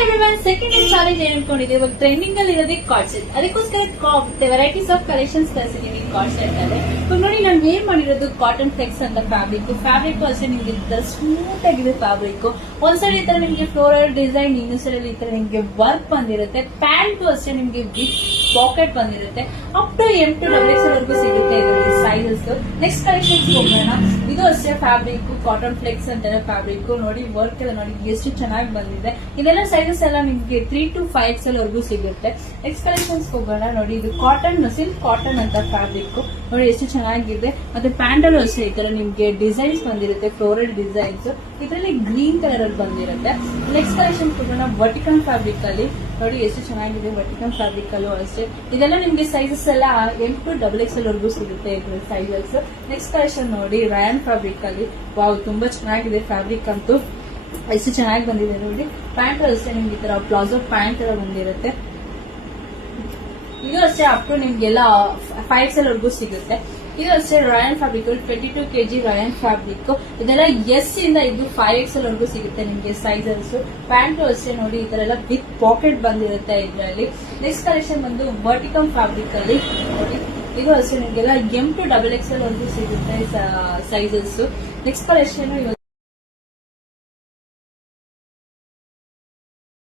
Everyone, second challenge ಏನ್ ಅನ್ಕೊಂಡಿದೆ, ಇವಾಗ trending ಅಲ್ಲಿ ಇರೋದೇ ಕಾರ್ಡ್ ಸೆಟ್. ಅದಕ್ಕೋಸ್ಕರ ವೆರೈಟೀಸ್ ಆಫ್ ಕಲೆಕ್ಷನ್ಸ್ ತರಿಸಿದೀನಿ ಕಾರ್ಡ್ ಸೆಟ್ ಅಲ್ಲಿ. ಇವಾಗ ನೋಡಿ, ನಾನು ವೇರ್ ಮಾಡಿರೋದು ಕಾಟನ್ ಫ್ಲೆಕ್ಸ್ ಅಂತ ಫ್ಯಾಬ್ರಿಕ್ ಅಷ್ಟೇ ನಿಮ್ಗೆ ಸ್ಮೂತ್ ಆಗಿದೆ ಫ್ಯಾಬ್ರಿಕ್. ಒಂದ್ ಸೈಡ್ ಈ ತರ ನಿಮ್ಗೆ ಫ್ಲೋರಲ್ ಡಿಸೈನ್, ಇನ್ನೊಂದ್ ಸೈಡ್ ಈ ತರ ನಿಮ್ಗೆ ವರ್ಕ್ ಬಂದಿರುತ್ತೆ. ಪ್ಯಾಂಟ್ ಅಷ್ಟೇ ನಿಮ್ಗೆ ವಿತ್ ಪಾಕೆಟ್ ಬಂದಿರುತ್ತೆ. ಅಪ್ ಟು M2XX ವರೆಗೂ ಸಿಗುತ್ತೆ ಇದರಲ್ಲಿ ಸೈಜಸ್. ನೆಕ್ಸ್ಟ್ ಕಲೆಕ್ಷನ್ಸ್ ಹೋಗೋಣ. ಇದು ಅಷ್ಟೇ ಫ್ಯಾಬ್ರಿಕ್, ಕಾಟನ್ ಫ್ಲೆಕ್ಸ್ ಅಂತ ಫ್ಯಾಬ್ರಿಕ್. ನೋಡಿ ವರ್ಕ್ ಎಲ್ಲ ನೋಡಿ ಎಷ್ಟು ಚೆನ್ನಾಗಿ ಬಂದಿದೆ. ಇದೆಲ್ಲ ಸೈಜಸ್ ಎಲ್ಲ ನಿಮ್ಗೆ 3 to 5XL ವರೆಗೂ ಸಿಗುತ್ತೆ. ನೆಕ್ಸ್ಟ್ ಕಲೆಕ್ಷನ್ಸ್ ಹೋಗೋಣ. ನೋಡಿ, ಇದು ಕಾಟನ್, ಸಿಲ್ಕ್ ಕಾಟನ್ ಅಂತ ಫ್ಯಾಬ್ರಿಕ್. ನೋಡಿ ಎಷ್ಟು ಚೆನ್ನಾಗಿದೆ. ಮತ್ತೆ ಪ್ಯಾಂಟ್ ಅಲ್ಲೂ ಅಷ್ಟೇ ಈ ತರ ನಿಮ್ಗೆ ಡಿಸೈನ್ಸ್ ಬಂದಿರುತ್ತೆ, ಫ್ಲೋರಲ್ ಡಿಸೈನ್ಸ್. ಇದರಲ್ಲಿ ಗ್ರೀನ್ ಕಲರ್ ಅಲ್ಲಿ ಬಂದಿರುತ್ತೆ. ನೆಕ್ಸ್ಟ್ ಕಲೆಕ್ಷನ್ ಹೋಗೋಣ. ವರ್ಟಿಕಲ್ ಫ್ಯಾಬ್ರಿಕ್ ಅಲ್ಲಿ ನೋಡಿ ಎಷ್ಟು ಚೆನ್ನಾಗಿದೆ. ವರ್ಟಿಕಲ್ ಫ್ಯಾಬ್ರಿಕ್ ಅಲ್ಲೂ ಅಷ್ಟೇ ಇದೆಲ್ಲ ನಿಮ್ಗೆ ಸೈಜಸ್ ಎಲ್ಲ M2XXL ವರೆಗೂ ಸಿಗುತ್ತೆ ಇದ್ರ ಸೈಜಸ್. ನೆಕ್ಸ್ಟ್ ಕಲೆಕ್ಷನ್ ನೋಡಿ, ರಯಾನ್ ಫ್ಯಾಬ್ರಿಕ್ ಅಲ್ಲಿ. ವಾವ್, ತುಂಬಾ ಚೆನ್ನಾಗಿದೆ ಫ್ಯಾಬ್ರಿಕ್ ಅಂತೂ, ಎಷ್ಟು ಚೆನ್ನಾಗಿ ಬಂದಿದೆ ನೋಡಿ. ಪ್ಯಾಂಟ್ ಅಷ್ಟೇ ನಿಮ್ಗೆ ಈ ತರ ಪ್ಲಾಜೋ ಪ್ಯಾಂಟ್ ತರ ಬಂದಿರುತ್ತೆ. ಇದು ಅಷ್ಟೇ ಅಪ್ ಟು ನಿಮ್ಗೆಲ್ಲ 5XL ವರೆಗೂ ಸಿಗುತ್ತೆ. ಇದು ಅಷ್ಟೇ Riyan fabric, 22 kg Riyan fabric. ಇದೆಲ್ಲ ಎಸ್ ಇಂದ ಇದು 5XL ವರೆಗೂ ಸಿಗುತ್ತೆ ನಿಮ್ಗೆ ಸೈಜಸ್. ಪ್ಯಾಂಟು ಅಷ್ಟೇ ನೋಡಿ ಈ ತರ ಎಲ್ಲ ಬಿಗ್ ಪಾಕೆಟ್ ಬಂದಿರುತ್ತೆ ಇದರಲ್ಲಿ. ನೆಕ್ಸ್ಟ್ ಕಲೆಕ್ಷನ್ ಬಂದು ವರ್ಟಿಕಲ್ ಫ್ಯಾಬ್ರಿಕ್ ಅಲ್ಲಿ ನೋಡಿ. ಇದು ಅಷ್ಟೇ ನಿಮ್ಗೆಲ್ಲ M2XXL ವರೆಗೂ ಸಿಗುತ್ತೆ ಸೈಜಸ್. Next collection